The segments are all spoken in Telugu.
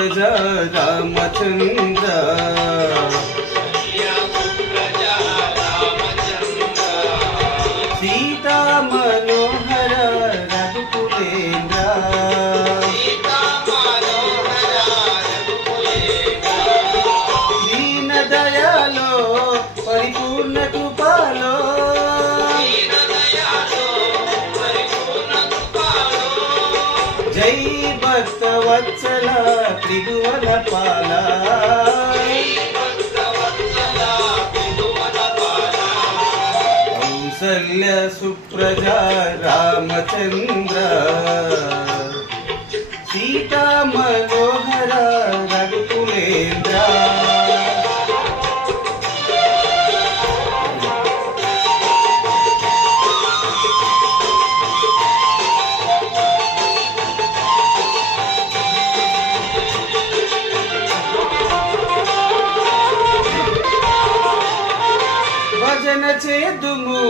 सुप्रजा रामचंद्र सीता मनोहर रघुकुलेन्द्र दीन दयालो परिपूर्ण कृपालो जय भक्तवत्सला त्रिभुवन पाला कौसल्य सुप्रजा रामचंद्र सीता मनोहर रघुकुलेन्द्र భజన చేదుము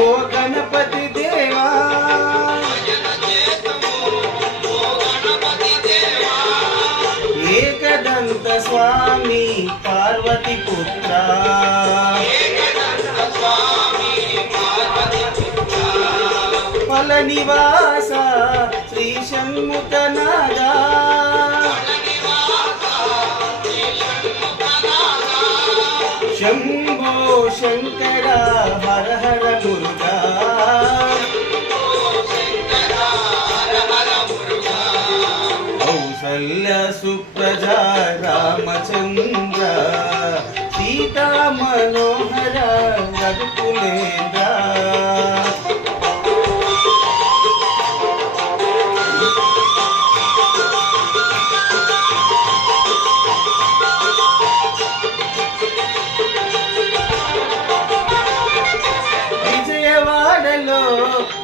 ఓ గణపతి దేవా ఏకదంత స్వామి పార్వతి పుత్ర ఫల నివాస శ్రీ షణ్ముఖ నాగా शंभो शंकर हर हर मुरुगा कौसल्य सुप्रजा रामचंद्र सीता मनोहर रघुकुलेन्द्र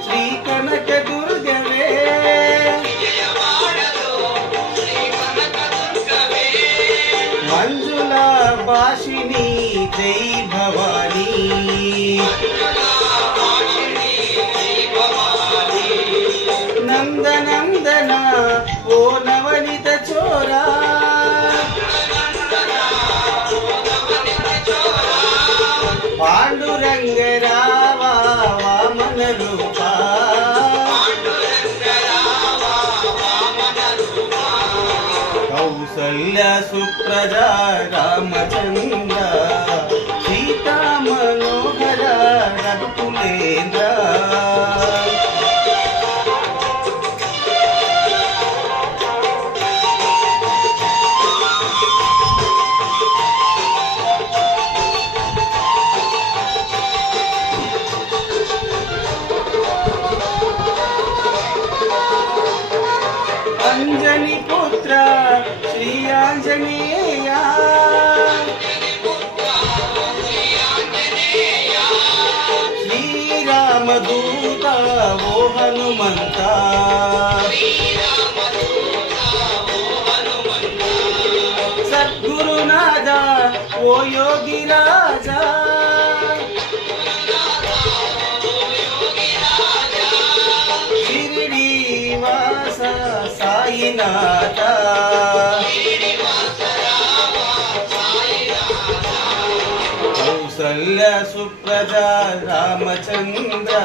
శ్రీ కనక దుర్గవే మంజుల భాషిణి జై భవానీ నందనందన ఓ నవనిత చోరా పాండురంగ రావా వామన రూపా కౌసల్య సుప్రజా రామచంద్ర సీతా మనోహర రఘుకులేంద్ర अंजनी पुत्र श्री आंजनेय श्री राम दूत वो हनुमंत सद्गुरुनाथ वो योगी राजा साईनाथ कौसल्य सुप्रजा रामचंद्र